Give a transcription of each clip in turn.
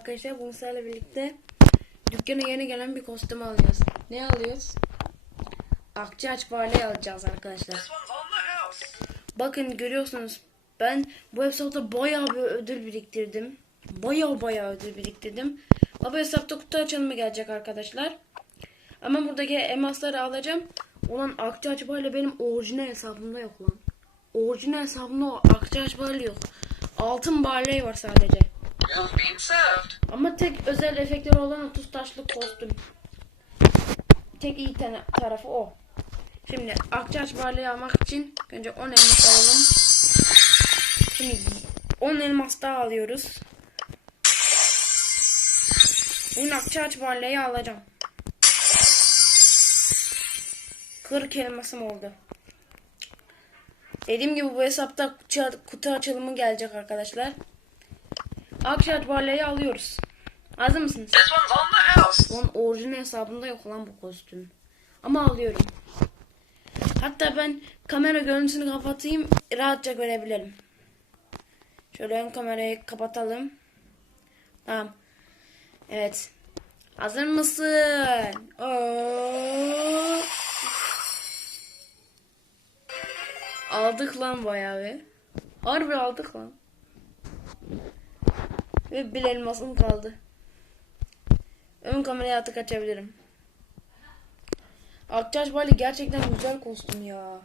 arkadaşlar. Bunu sizlerle birlikte dükkana yeni gelen bir kostüm alıyoruz. Ne alıyoruz? Akçaç Barley alacağız arkadaşlar. Bakın görüyorsunuz ben bu hesapta bayağı bir ödül biriktirdim. Bayağı bayağı ödül biriktirdim. Ama hesapta kutu açılımı gelecek arkadaşlar. Ama buradaki emasları alacağım. Ulan Akçaç Barley benim orijinal hesabımda yok lan. Orijinal hesabımda o Akçaç Barley yok. Altın Barley var sadece. Ama tek özel efektleri olan 30 taşlık kostüm. Tek iyi tane tarafı o. Şimdi Akçaç Barley'i almak için önce 10 elmas alalım. Şimdi 10 elmas daha alıyoruz. Bugün Akçaç Barley'i alacağım. 40 elmasım oldu. Dediğim gibi bu hesapta kutu açılımı gelecek arkadaşlar. Akçaç Barley'i alıyoruz. Hazır mısınız? This one's on the house. Lan orijinal hesabımda yok lan bu kostüm. Ama alıyorum. Hatta ben kamera görüntüsünü kapatayım rahatça görebilirim. Şöyle ön kamerayı kapatalım. Tamam. Evet. Hazır mısın? Oo. Aldık lan bayağı bir. Harbi aldık lan. Ve bir elmasım kaldı. Ön kamerayı artık açabilirim. Akçaş Bali gerçekten güzel kostüm ya.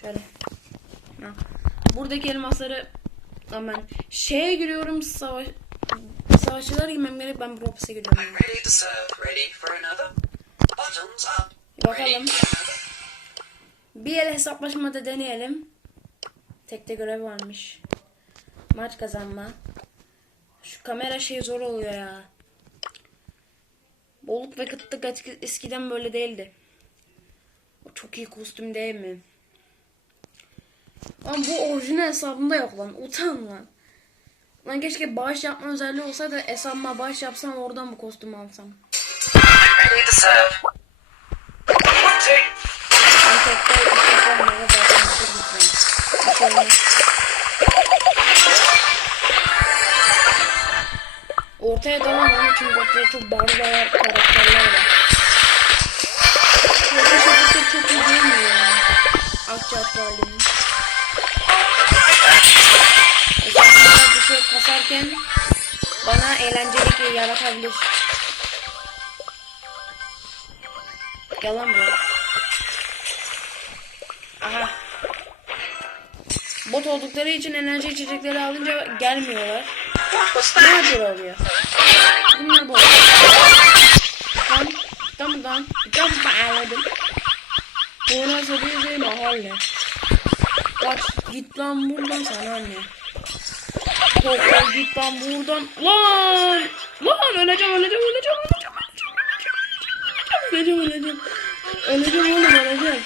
Şöyle. Ha. Buradaki elmasları hemen şeye giriyorum savaş savaşçılar girmem gerek ben Props'e giriyorum. Bakalım. Bir el hesaplaşmada deneyelim. Tekte görev varmış. Maç kazanma. Şu kamera şey zor oluyor ya. Bolluk ve kıtlık eski- eskiden böyle değildi. O çok iyi kostüm değil mi? Ama bu orijinal hesabımda yok lan. Utan lan. Lan keşke bağış yapma özelliği olsaydı hesabıma bağış yapsam oradan bu kostümü alsam. Ready gitmem. Bir şey olmaz. Ortaya ortaya çok barbar karakterler var. Orta şapısı çok iyi değil mi ya? Akçaat Valinin. Esasında bir şey kasarken bana eğlencelik yaratabilir. Yalan bu. Aha. Bot oldukları için enerji içecekleri alınca gelmiyorlar. Nadir oluyor. Bunlar bu. Tam, tam, tam, tam bağladım. Burası bir mahalle. Kaç git lan buradan sana anne. Korkma git lan buradan. Lan! Lan öleceğim öleceğim öleceğim öleceğim öleceğim öleceğim öleceğim öleceğim oğlum öleceğim.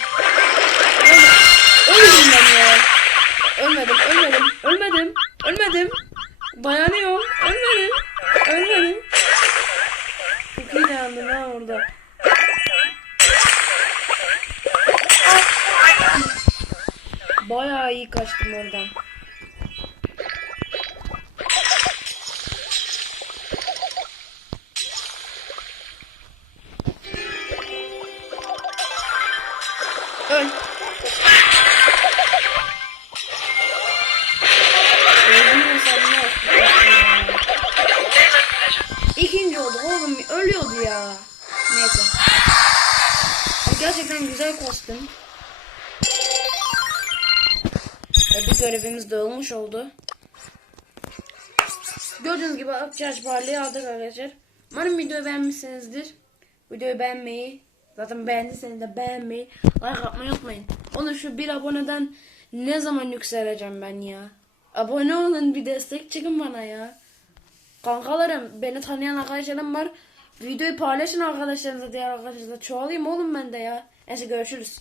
Öl- Ölmedim ben ya. Ölmedim ölmedim ölmedim ölmedim. Dayanıyorum. Ölmedim. Ölmedim. Çok iyi dayandım ha orada. Bayağı iyi kaçtım oradan. Neyse. Gerçekten güzel kostüm. Ve bir görevimiz de olmuş oldu. Gördüğünüz gibi Akçaş Barley'i aldık arkadaşlar. Umarım videoyu beğenmişsinizdir. Videoyu beğenmeyi, zaten beğendiyseniz de beğenmeyi, like atmayı unutmayın. Onu şu bir aboneden ne zaman yükseleceğim ben ya. Abone olun bir destek çıkın bana ya. Kankalarım beni tanıyan arkadaşlarım var. Videoyu paylaşın arkadaşlarınızla diğer arkadaşlarınızla. Çoğalayım oğlum ben de ya. Neyse görüşürüz.